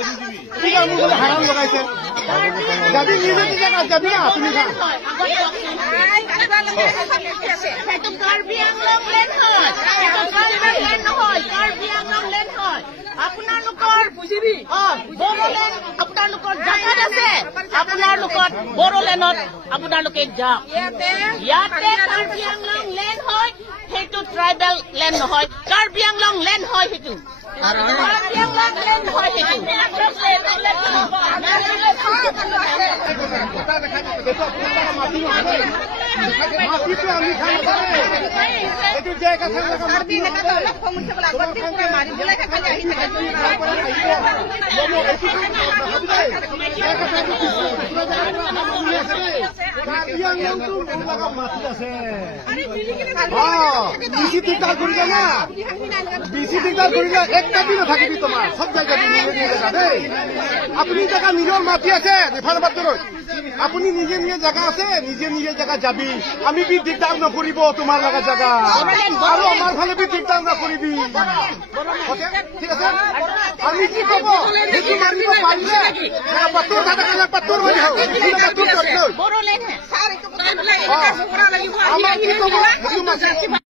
হাৰাম লগাইছে যাবি নিজে নিজে কাজ যাবি না তুমি আপোনালোকৰ বুজিবি বড়োলেণ্ড আপোনালোকৰ জাগাত আছে আপোনালোকৰ বড়োলেণ্ডত আপোনালোকে যাওক ইয়াতে কাৰ্বি আংলং লেণ্ড হয় সেইটো ট্ৰাইবেল লেণ্ড নহয় কাৰ্বি আংলং লেণ্ড হয় সেইটো কাৰ্বি আংলং লেণ্ড হয় সেইটো থাকিবি তোমাৰ সব জায়গা দেই আপুনি জায়গা নিজৰ মাটি আছে আপুনি নিজে নিজে জায়গা আছে নিজে নিজে জায়গা যাবি আমি বি দিগদাৰ নকৰিব তোমাৰ লগা জায়গা আৰু আমাৰ ফালে বি দিগদাৰ নকৰিবি ঠিক আছে আমি কি কব সেইটো মাৰিব পাৰিলে পাত্তৰ থাকে পাত্তৰ মাৰি আমাৰ কি কব